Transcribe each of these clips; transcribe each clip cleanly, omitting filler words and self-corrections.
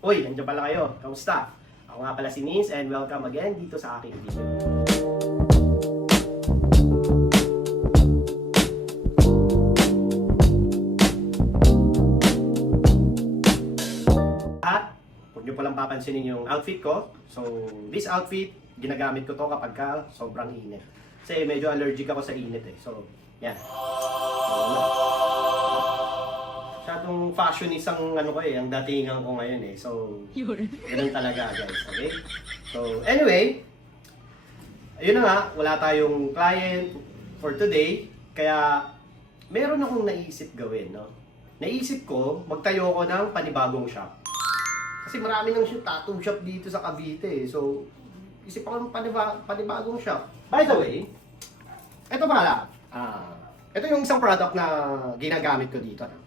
Uy, nandiyan pala kayo. Kamusta? Ako nga pala si Nins and welcome again dito sa aking video. At huwag nyo palang papansinin yung outfit ko. So, this outfit, ginagamit ko to kapag sobrang init. Kasi medyo allergic ako sa init eh. So, yan. Masyadong fashionisang ano ko eh, ang datingan ko ngayon eh. So, ganun talaga guys, okay? So, anyway, ayun na nga, wala tayong client for today. Kaya, meron akong naisip gawin, no? Naisip ko, magtayo ko ng panibagong shop. Kasi marami nang tattoo shop dito sa Cavite eh. So, isip ako ng panibagong shop. By the way, ito pala. Ito yung isang product na ginagamit ko dito. No?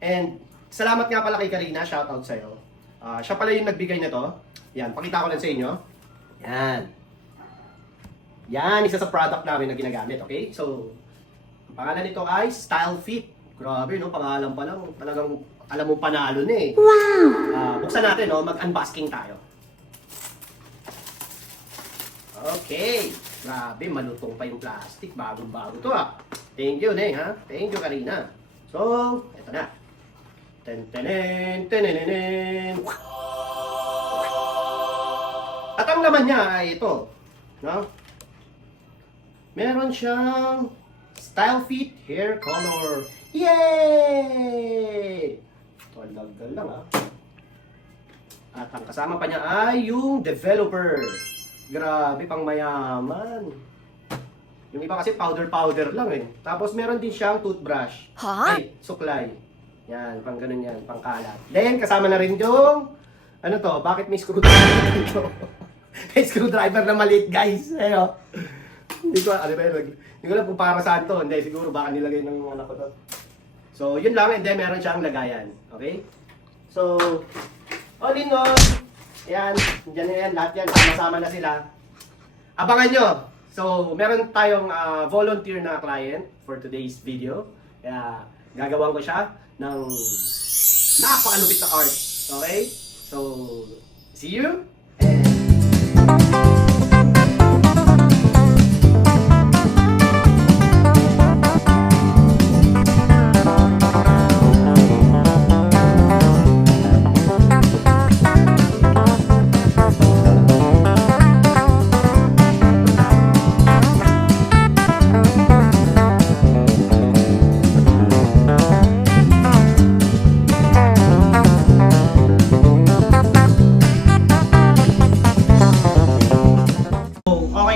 And salamat nga pala kay Karina, shoutout sa'yo. Siya pala yung nagbigay nito. Yan, pakita ko lang sa inyo. Yan. Yan, isa sa product namin na ginagamit, okay? So, ang pangalan nito ay Style Fit. Grabe, no? Pangalan pa lang. Talagang alam mo panalo na eh. Wow! Buksan natin, no? Mag-unbasking tayo. Okay. Grabe, malutong pa yung plastic. Bagong-bago to ah. Thank you, Neng, ha? Thank you, Karina. So, eto na. Ten-tenen, tenenenen. At ang laman niya ay ito. No? Meron siyang Style Fit Hair Color. Yay! Talaga lang ha. At ang kasama pa niya ay yung developer. Grabe, pang mayaman. Yung iba kasi powder lang eh. Tapos meron din siyang toothbrush. Ay, suklay. Yan, pang ganun yan, pang kalat. Then, kasama na rin yung, ano to, bakit may screwdriver dito? May screwdriver na maliit, guys. Ayo. Hindi ko, ano ba yun? Hindi ko alam kung para saan to. Hindi, siguro baka nilagay ng mga anak ko to. So, yun lang. And then, meron siyang lagayan. Okay? So, all in all, yan, dyan na yan, lahat yan, sama-sama na sila. Abangan nyo! So, meron tayong volunteer na client for today's video. Kaya, gagawan ko siya ng napakalupit na art. Okay? So, see you!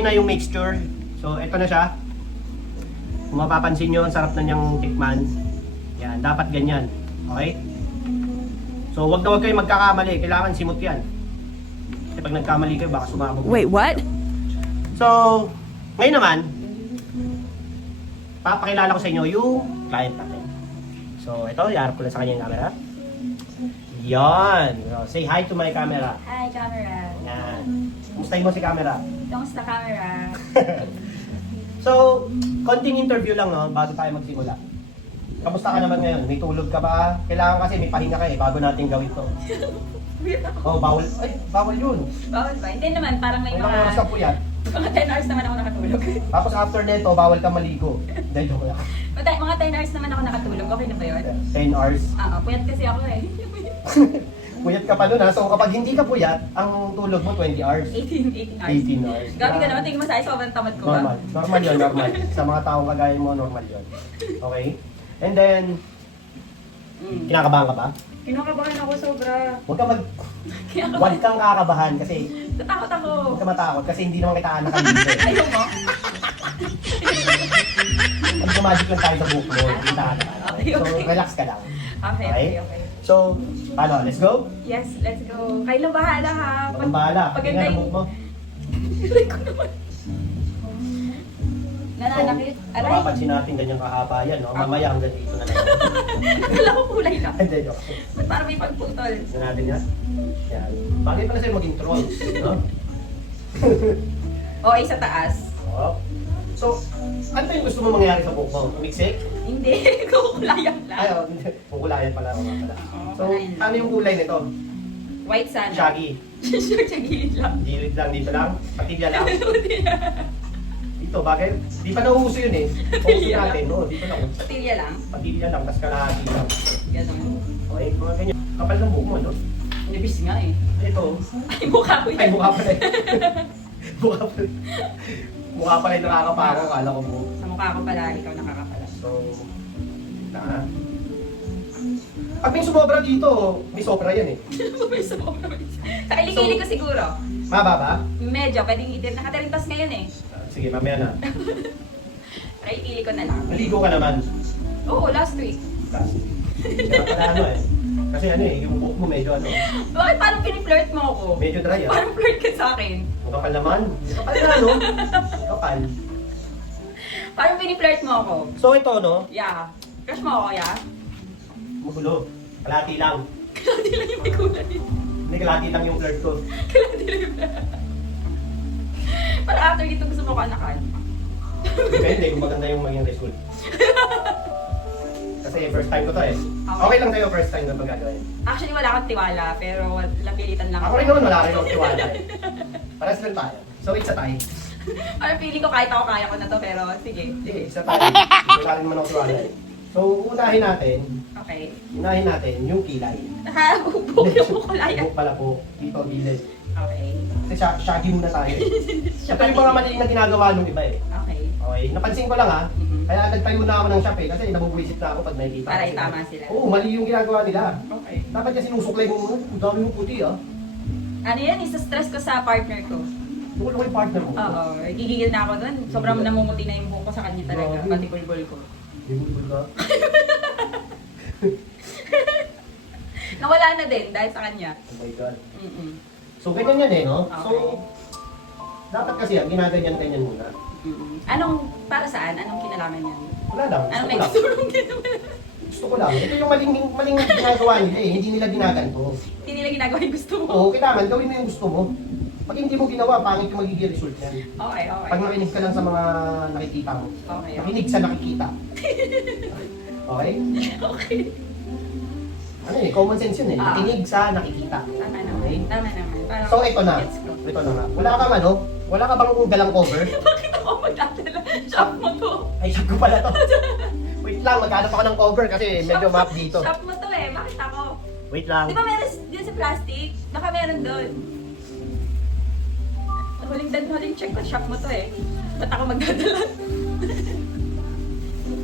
Na yung mixture. So, ito na siya. Kung mapapansin nyo, ang sarap na niyang tikman. Yan, dapat ganyan. Okay? So, wag na wag kayo magkakamali. Kailangan simot yan. Kasi pag nagkamali kayo, baka sumabog. Wait, what? So, ngayon naman, papakilala ko sa inyo yung client natin. So, ito, iharap ko lang sa kanya yung camera. Yan. So, say hi to my camera. Hi, camera. Yan. Kumustahin mo si camera? Kamusta, camera? So, konting interview lang no, bago tayo magsimula. Kamusta ka naman ngayon? May tulog ka ba? Kailangan kasi may pahinga ka eh, bago natin gawin to. Weird ako. Oh, bawal. Ay, bawal yun. Bawal ba? Hindi naman, parang may Ilang oras ka mga... po yan. Mga 10 hours naman ako nakatulog. Tapos after neto, bawal ka maligo. Hindi, joke lang. Mga 10 hours naman ako nakatulog. Okay na ba yun? 10 hours. Puyat kasi ako eh. Puyat ka pa dun ha. So kapag hindi ka puyat, ang tulog mo 20 hours. 18 hours. 18 hours. Gabi ka naman, tingin mo sa akin, sobrang tamad ko ba? Normal. Normal yun, normal. Sa mga taong kagaya mo, normal yun. Okay? And then, kinakabahan ka ba? Kinakabahan ako sobra. Huwag kang kakabahan kasi Natakot ako. huwag ka matakot kasi hindi naman kita anak dito. Ayaw mo? Mag-magic lang tayo sa buhok mo. Hindi tayo anak. Okay, So, okay. relax ka lang. Okay, Okay? okay. So, paano? Let's go? Yes, let's go. Kayo lang bahala ha. Huwag kang bahala. Pag Tingnan ang buhok mo. Aray ko naman. Nananakit. Aray. Mapapansin natin ganyang kahaba yan. No? Mamaya hanggang dito na lang. Wala ko kulay lang. Hindi, joke. Ba't parang may pagputol? Tignan natin yan. Yan. Bagay pala sa'yo maging trolls. No? Okay, sa taas. Oh. So, ano yung gusto mo mangyari sa buhok mo? Umiksik? Hindi, kukulayan lang. Ay, oh, hindi. Kukulayan pala ako nga pala. So, kukulayan lang. ano yung kulay nito? White sana. Shaggy. Sa gilid lang. Gilid lang, dito lang. Patigya lang. Dito, bagay. Di pa nauuso yun eh. Pauso natin, no? Dito lang. Patilya lang. Patigya lang, tas kalahati lang. Ganun. Okay, mga ganyan. Kapal ng buhok mo, no? Nibis nga eh. Ito. Ay, mukha ko Ay, yan. mukha pala eh. Mukha pala. Mukha pala yung nakakapako, kala ko po. Sa mukha ko pala, ikaw nakakapala. So, na. Pag may sumobra dito, may sobra yan eh. Sa kilikili ko siguro. Mababa? Medyo, pwedeng itir. Nakatarintas ngayon eh. Sige, mamaya na. Sa kilikili ko na lang. Naligo ka naman. Oo, last week. Kasi, kaya pala ano eh. Kasi ano eh, yung buhok mo medyo ano, Bakit parang piniflirt mo ako? medyo dry ah. Parang flirt ka sa akin. Ang kapal naman. Kapal na ano? Kapal. Parang piniflirt mo ako. So ito no, Yeah. Crush mo ako, yeah? magulo. Kalati lang. Kalati lang yung may kulay. Hindi kalati lang yung flirt ko. Kalati lang yung Para after dito gusto mo ko anakan. Depende kung maganda yung maging result. Kasi first time ko to eh. Okay lang sa'yo first time na magagawin. Actually, wala akong tiwala, pero lapilitan lang Ako rin naman wala rin akong tiwala eh. Pares lang tayo. So it's a tie. Parang feeling ko kahit ako kaya ko na to, pero sige. Sige, it's a tie. Wala rin naman ako tiwala eh. So unahin natin yung kilay. Ha, bubuk yung kulay. Buhok pala po. Dito, gilid. Okay. Kasi shaggy muna tayo. Siya Ito yung mga mali na ginagawa nung iba eh. Okay. Okay, napansin ko lang ha. Mhm. Kaya nagtayo na ako ng shop eh. Kasi nabubuisit na ako pag nakikita. Para ko sila. itama sila. Oo, mali yung ginagawa nila. Okay. Dapat kasi sinusuklay mo muna. Ang dami mong puti ah. Ano yan, isa-stress ko sa partner ko. Bukol ko yung partner mo. Oo, gigigil na ako doon. Sobrang namumuti na yung buhok ko sa kanya talaga. Grabe. Pati bulbul ko. Bibulbul ka. Nawala na din dahil sa kanya. Oh my God. Mm-mm. So ganyan yan eh, no? Okay. So, dapat kasi yan, ginaganyan-ganyan muna. Mm-mm. Anong, para saan? Anong kinalaman niyan? Wala lang. Anong Gusto ko may lang. gusto mong ginawa? Gusto ko lang. Ito yung maling ginagawa nila eh. Hindi nila ginaganto. Hindi nila ginagawa yung gusto mo. Oo, kailangan gawin mo yung gusto mo. Pag hindi mo ginawa, pangit yung magiging result yan. Okay, okay. Pag nakinig ka lang sa mga nakikita mo. Okay, okay. Nakinig sa nakikita. Okay? Okay. Ano eh, common sense yun eh. Ah. Nakinig sa nakikita. Tama naman. Tama naman. Parang, So ito na. Let's go. Ito na nga. Wala kang ano? Wala ka bang galang cover? Bakit ako magdadala? Shop mo to. Ay, shop ko pala to. Wait lang, maghanap ako ng cover kasi medyo map dito. Shop mo to eh. Bakit ako? Wait lang. Di ba meron din sa plastic? Baka meron doon. Huling check ko, shop mo to eh. Ba't ako magdadala?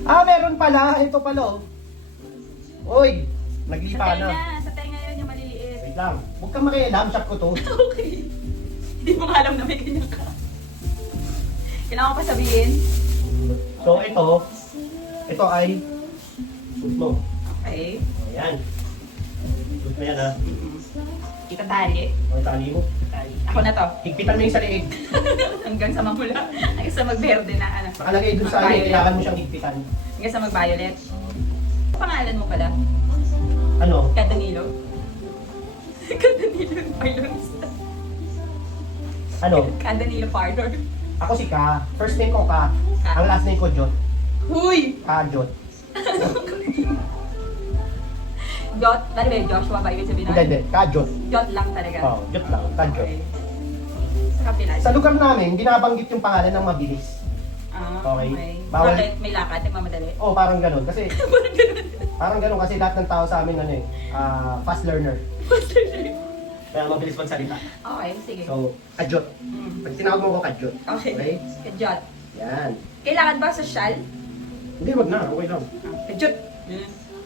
Ah, meron pala. Ito pala oh. Oy, naglipa na. Sa tenga yun yung maliliit. Wait lang. Huwag kang makialam, shop ko to. Okay. Hindi mo nga alam na may ganyan ka. Kailangan ko pa sabihin. So ito ay suit mo. Okay. Ayan. Suit mo yan ha. Itatali. Okay, tali mo. Ako na to. Higpitan mo yung sa liig. Hanggang sa mamula. Hanggang sa magberde na ano. Nakalagay dun sa ano, Violet. kailangan mo siyang higpitan. Hanggang sa mag-violet. Pangalan mo pala? Ano? Kadanilo. Kadanilo Parlors. Ano? Kadanilo Parlor. Ako si Ka. First name ko Ka. Ka. Ang last name ko Jot. Huy! Ka Jot. Jot, ano ba yun? Joshua ba ibig sabihin Hindi, nun? hindi. Ka Jot. Jot lang talaga. Oh, Jot lang. Ka Jot. Okay. Sa kapila. Sa lugar namin, binabanggit yung pangalan ng mabilis. Ah, Okay. okay. Bawal- Bakit? May lakad? Nagmamadali? Oh, parang ganun. Kasi, Parang ganun. parang ganun kasi lahat ng tao sa amin ano eh, fast learner. Kaya mabilis magsalita. Okay, sige. So, Kajot. Mm. Pag tinawag mo ko Kajot. Okay. Okay? Kajot. Yan. Kailangan ba social? Hindi, wag na. Okay lang. Kajot.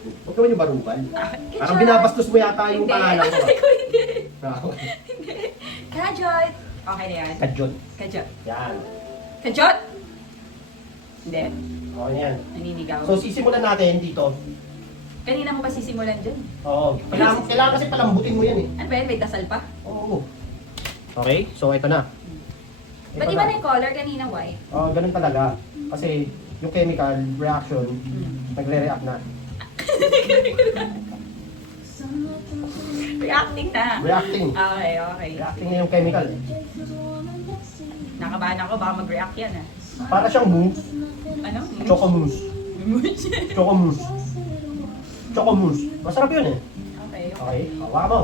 Huwag naman yung barugan. Kajot. Parang binabastos mo yata yung Hindi. pangalan ko. Ko hindi. Ah. Hindi. Kajot. Okay na yan. Kajot. Kajot. Yan. Kajot? Hindi. Okay na yan. Naninigaw. So, sisimulan natin dito. Kanina mo pa sisimulan dyan? Oo. Kailangan kasi palambutin mo yan eh. Ano ba yan? May dasal pa? Oo. Okay, so ito na. Ba't iba na yung color? Kanina white. Oh, ganun talaga. Kasi yung chemical reaction, nagre-react na. Reacting na. Reacting. Okay, okay. Reacting na yung chemical. Nakabahan ako, baka mag-react yan ah. Para siyang mousse. Ano? Choco mousse. Choco mousse. Choco mousse. Masarap yun eh. Okay. Okay. Okay, hawa mo.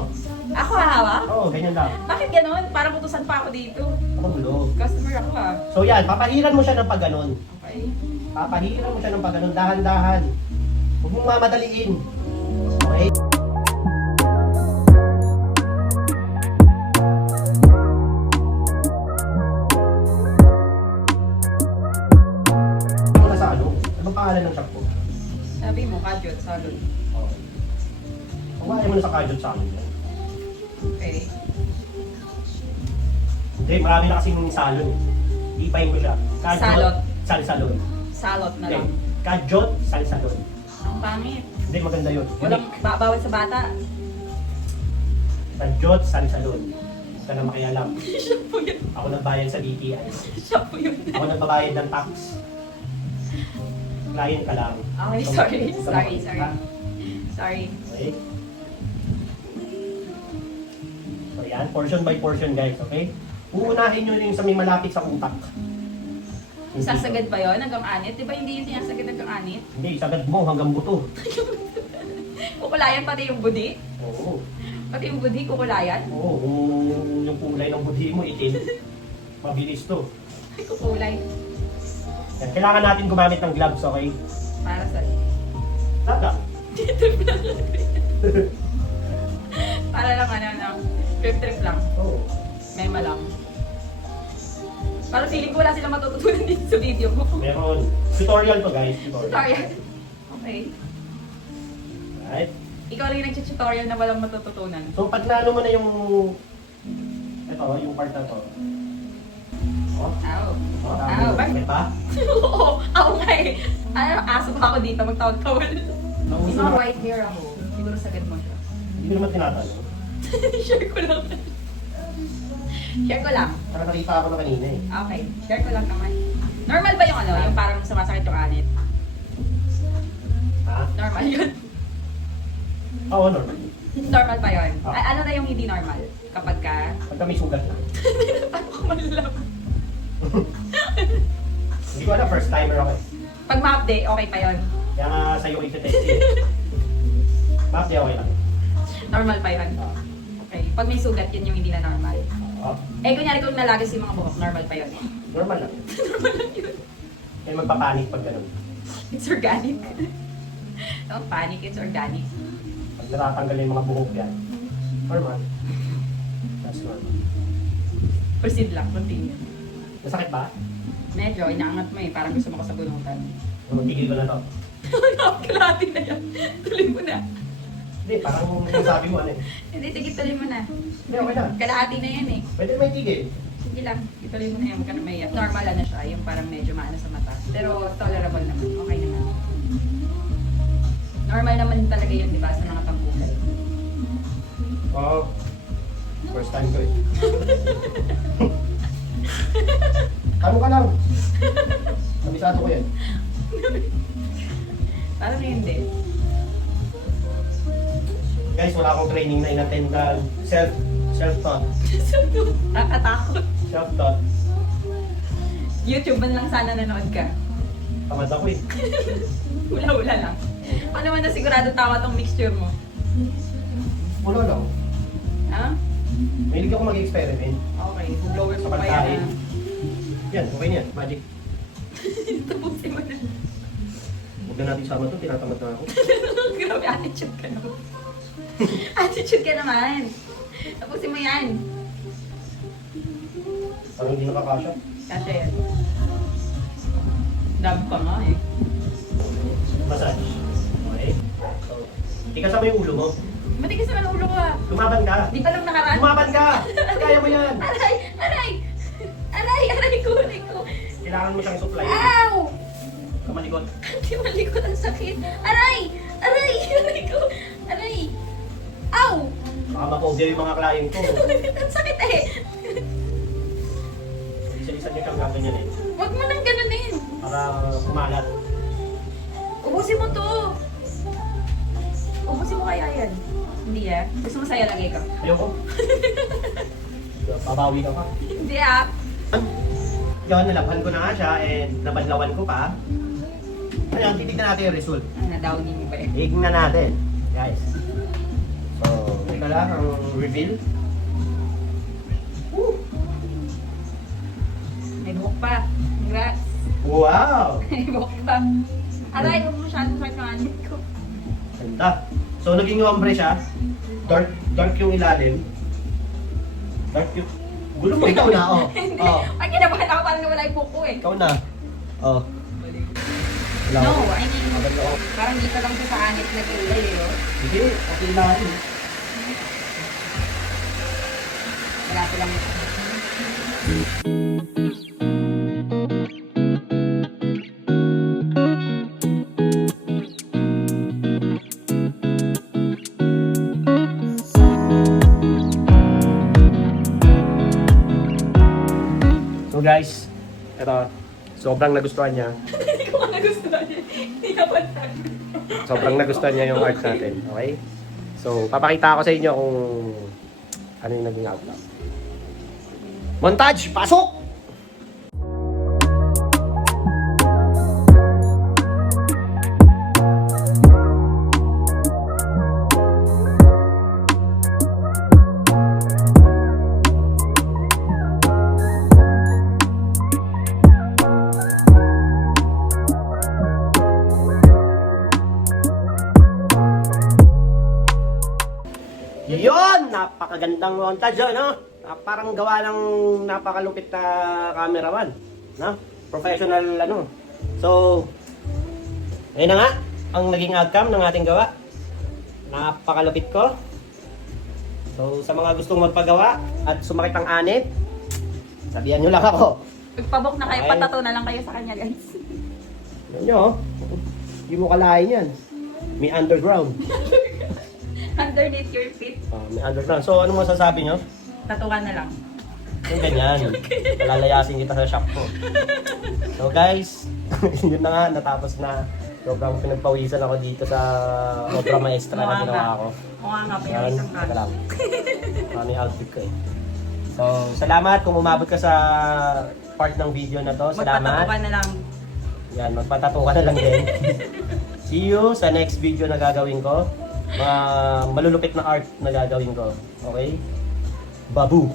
Ako hahawak? Oo, ganyan lang. Bakit ganun? Parang utusan pa ako dito. Ako gulo. Customer ako ah. So yan, papahiran mo siya ng pagganon. Okay. Papahiran mo siya ng pagganon, dahan-dahan. Huwag mong mamadaliin. Okay? Ito na sa ano? Anong pangalan ng shop ko? Sabi mo, kadyot, salon. Okay. Huwain mo na sa kajot sa amin. Okay. Hindi, marami na kasing salon eh. Ipayin ko siya. Kajot, Salot. Salsalon. Salot na Hindi, lang. kajot, salsalon. Ang pangit. Hindi, maganda yun. Walang bawal sa bata. Kajot, salsalon. Huwag ka na makialam. Siya po yun. Ako nagbayad sa DTI. Siya po yun. Ako nagbabayad ng tax. Client ka lang. Okay, sorry. Sorry, sorry. Sorry. Okay? So yan, portion by portion guys, okay? Uunahin nyo yung sa may malapit sa utak. Hindi Sasagad ito. ba yun hanggang anit? Di ba hindi yung sinasagad hanggang anit? Hindi, isagad mo hanggang buto. Kukulayan pati yung budi? Oo. Pati yung budi, kukulayan? Oo, kung yung kulay ng budhi mo itim, mabilis to. Ay, kukulay. Yan, kailangan natin gumamit ng gloves, okay? Para sa... Tata. Para lang ano, trip-trip lang. Oo. Mema lang. Parang feeling ko wala silang matututunan dito sa video mo. Meron. Tutorial to guys, tutorial. Tutorial. Okay. Right? Ikaw lang yung nag-tutorial na walang matututunan. So pag naano mo na yung ito, yung part na to. Oh, Ow. oh, Ow. bakit ba? Oo. Ako nga eh. Ano, aso ba ako dito magtawag-tawal? Nauso Yung mga na. white hair ako. Siguro sagad mo siya. Hindi ko naman tinatanong. Share ko lang. Share ko lang. Parang nakita ako na kanina eh. Okay. Share ko lang naman. Normal ba yung ano? Yung parang sumasakit yung anit? Ha? Normal yun. Oo, normal. Normal pa yun. Ah. Ay, ano na yung hindi normal? Kapag ka... Pagka may sugat na. Paano ko malalaman? Hindi ko alam, first timer ako eh. Pag map day, okay pa yun. Kaya nga sa'yo ko iti-test eh. Map di okay lang. Normal pa yun. Ah. Okay. Pag may sugat, yun yung hindi na normal. Ah, Eh, kunyari kung nalagos yung mga buhok, normal pa yun. normal lang. Normal lang yun. Kaya magpapanik pag ganun. It's organic. Don't panic, it's organic. Pag natatanggal yung mga buhok yan. Normal. That's normal. Proceed lang, continue. Masakit ba? Medyo, inaangat mo eh. Parang gusto mo ko sa bunutan. Magtigil ko na to. Kalahati na yan. Tuloy mo na. Hindi, parang yung sabi mo ano eh. Hindi, sige, tuloy mo na. Hindi, okay lang. Kalahati na yan eh. Pwede may tigil. Sige lang, ituloy mo na yan. Huwag ka na maiyak. Normal na siya, yung parang medyo maano sa mata. Pero tolerable naman. Okay naman. Normal naman talaga yun, di ba? Sa mga pangkulay. Oo. First time ko eh. Ano ka lang? Kabisado ko yan. Parang hindi. Guys, wala akong training na in-attend na self-taught. Nakatakot. Self-taught. YouTube man lang sana nanood ka. Tamad ako eh. Hula-hula lang. Ano naman na sigurado tama tong mixture mo? Wala lang. Ha? Mahilig ako mag-experiment. Okay, blower Sa pa pa pagkain. yan. Yan, okay niyan. Magic. Tapusin mo na. Huwag na natin sama ito. Tinatamad na ako. Grabe, attitude ka naman. Attitude ka naman. Tapusin mo yan. Parang hindi nakakasya. Kasha yan. Dab pa nga eh. Massage. Okay. So, tikas mo yung ulo mo. Matigas naman ang ulo ko ah. Lumaban ka. Di pa lang nakaraan. Lumaban ka! Kaya mo yan. Aray! Aray! Aray! Aray ko! Aray ko! Kailangan mo siyang supply. Ow! Kamalikot. Hindi malikot ang sakit. Aray! Aray! Aray ko! Aray! Ow! Baka ma-phobia yung mga client ko. Ang sakit eh! Isa-isa niyo kang gaganyan eh. Huwag mo nang ganunin. Para kumalat. Ubusin mo to. Ubusin mo kaya yan. Hindi ah. Gusto mo sa'yo lagay ko? Ayoko. Babawi ka pa. Hindi ah. Yun, nalabhan ko na nga siya and nabadlawan ko pa. Ayun, titignan natin yung result. Nadownin mo ba eh? Tignan natin, guys. So, pala ang reveal. Woo! May buhok pa. Congrats. Wow! May buhok pa. Aray, huwag mo masyadong sakit ng anit ko. Ganda. So, naging ombre siya. Dark yung ilalim. Dark yung... Gulo mo, ikaw na, oh. Oh, Ay, kinabahan ako parang nawala yung buhok ko eh. ikaw na. Oh. Wala No, ko. I mean, parang dito lang siya sa anit na kulay eh. Oh. Hindi, okay lang. Wala silang So guys, ito, sobrang nagustuhan niya. Hindi ko nga nagustuhan eh. Hindi ka ba Sobrang nagustuhan niya yung art natin. Okay? So, papakita ko sa inyo kung ano yung naging outcome. Montage! Pasok! Yun! Napakagandang montage yun, no? Parang gawa ng napakalupit na cameraman. No? Professional, ano. So, ayun na nga, ang naging outcome ng ating gawa. Napakalupit ko. So, sa mga gustong magpagawa at sumakit ang anit, sabihan nyo lang ako. Pagpabok na kayo, Okay. patato na lang kayo sa kanya guys. Yan nyo, oh. Hindi mo kalahin yan. May underground. Underneath your feet, May underground. So, ano masasabi nyo? tatuan na lang. Yung ganyan. Palalayasin kita sa shop ko. So guys, yun na nga, natapos na. Sobrang pinagpawisan ako dito sa obra maestra na ginawa ko. Mukha nga, pero Yan, isang teka ka. lang. Ano yung outfit ko eh. So, salamat kung umabot ka sa part ng video na to. Magpatato Salamat. ka na lang. Yan, magpatato ka na lang din. See you sa next video na gagawin ko. Mga malulupit na art na gagawin ko. Okay? Babu!